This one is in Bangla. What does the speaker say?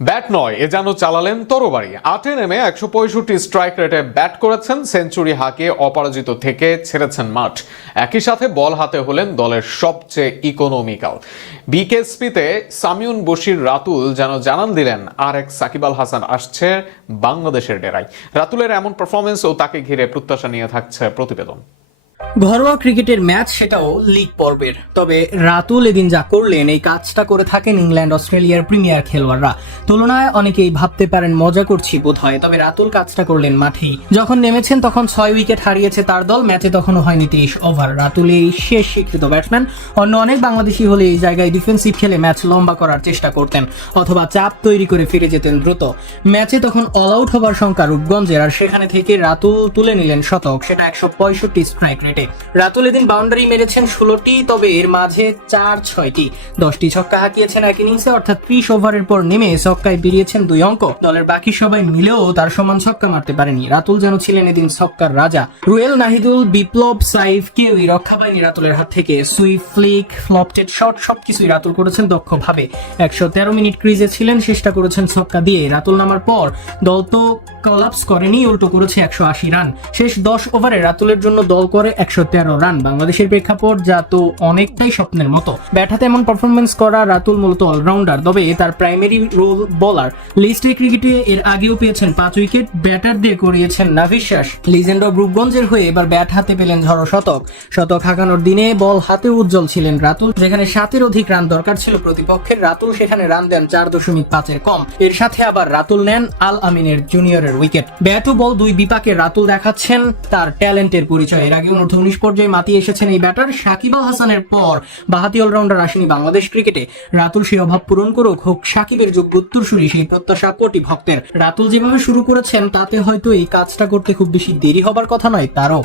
ব্যাট নয় এ যেন চালালেন তরবারি। 8-এ নেমে 165 স্ট্রাইক রেটে ব্যাট করেছেন, সেঞ্চুরি হাঁকিয়ে অপরাজিত থেকে ছেড়েছেন মাঠ। একই সাথে বল হাতে হলেন দলের সবচেয়ে ইকোনমিক্যাল। বিকেএসপিতে সামিউন বশির রাতুল যেন জানান দিলেন আর এক সাকিব আল হাসান আসছে বাংলাদেশের ডেরায়। রাতুলের এমন পারফরমেন্স ও তাকে ঘিরে প্রত্যাশা নিয়ে থাকছে প্রতিবেদন। ঘরোয়া ক্রিকেটের ম্যাচ, সেটাও লিগ পর্বের। তবে রাতুল এদিন যা করলেন, এই কাজটা করে থাকেন ইংল্যান্ড অস্ট্রেলিয়ার প্রিমিয়ার খেলোয়াড়রা। তুলনায় অনেকেই ভাবতে পারেন মজা করছি বোধ হয়, তবে রাতুল কাজটা করলেন মাঠেই। যখন নেমেছেন তখন 6 উইকেট হারিয়েছে তার দল, ম্যাচে তখনও হয়নি 23 ওভার। রাতুল এই শেষ স্বীকৃত ব্যাটসম্যান। অন্য অনেক বাংলাদেশি হলে এই জায়গায় ডিফেন্সিভ খেলে ম্যাচ লম্বা করার চেষ্টা করতেন অথবা চাপ তৈরি করে ফিরে যেতেন দ্রুত। ম্যাচে তখন অল আউট হবার সংখ্যা রূপগঞ্জের, আর সেখানে থেকে রাতুল তুলে নিলেন শতক, সেটা 165 স্ট্রাইক রেটে। রাতুল এদিন বাউন্ডারি মেরেছেন 16টি, তবে এর মাঝে 4-6টি, 10টি ছক্কা হাঁকিয়েছেন এক ইনিংসে, অর্থাৎ 30 ওভারের পর নেমে ছক্কায় বেরিয়েছেন 2 অঙ্ক। দলের বাকি সবাই মিলেও তার সমান ছক্কা মারতে পারেনি। রাতুল যেন ছিলেন এদিন ছক্কার রাজা। রুয়েল, নাহিদুল, বিপ্লব, সাইফ কেউই রক্ষা পায়নি রাতুলের হাত থেকে। সুইপ, ফ্লিক, ফ্লপটেড শট সবকিছুই রাতুল করেছেন দক্ষভাবে। 113 মিনিট ক্রিজে ছিলেন, শেষটা করেছেন ছক্কা দিয়ে। রাতুল নামার পর দল তো কলাপস করেনি, উল্টো করেছে 180 রান। শেষ 10 ওভারে রাতুলের জন্য দল করে 113 রান। বাংলাদেশের প্রেক্ষাপট যা তো অনেকটাই স্বপ্নের মতো। ব্যাট হাতে এমন পারফরমেন্স করা রাতুল মূলত অলরাউন্ডার, তবে তার প্রাইমারি রোল বোলার। লিস্ট এ ক্রিকেটে এর আগেও পেয়েছেন 5 উইকেট, ব্যাটার দিয়ে করিয়েছেন নাভিশ্বাস। লিজেন্ড অব রূপগঞ্জের হয়ে এবার ব্যাট হাতে পেলেন ঝড়ো শতক। শতক হাঁকানোর দিনে বল হাতে উজ্জ্বল ছিলেন রাতুল। যেখানে 7-এর অধিক রান দরকার ছিল প্রতিপক্ষের, রাতুল সেখানে রান দেন 4.5-এর কম। এর সাথে আবার রাতুল নেন আল আমিনের জুনিয়রের উইকেট। ব্যাট ও বল দুই বিপাকে রাতুল দেখাচ্ছেন তার ট্যালেন্টের পরিচয়। এর আগে 19 পর্যায়ে মাতিয়ে এসেছেন এই ব্যাটার। সাকিব আল হাসানের পর বাহাতি অলরাউন্ডার আসেনি বাংলাদেশ ক্রিকেটে। রাতুল সেই অভাব পূরণ করুক, হোক সাকিবের যোগ্য উত্তরসূরি, সেই প্রত্যাশা কোটি ভক্তের। রাতুল যেভাবে শুরু করেছেন তাতে হয়তো এই কাজটা করতে খুব বেশি দেরি হবার কথা নয় তারও।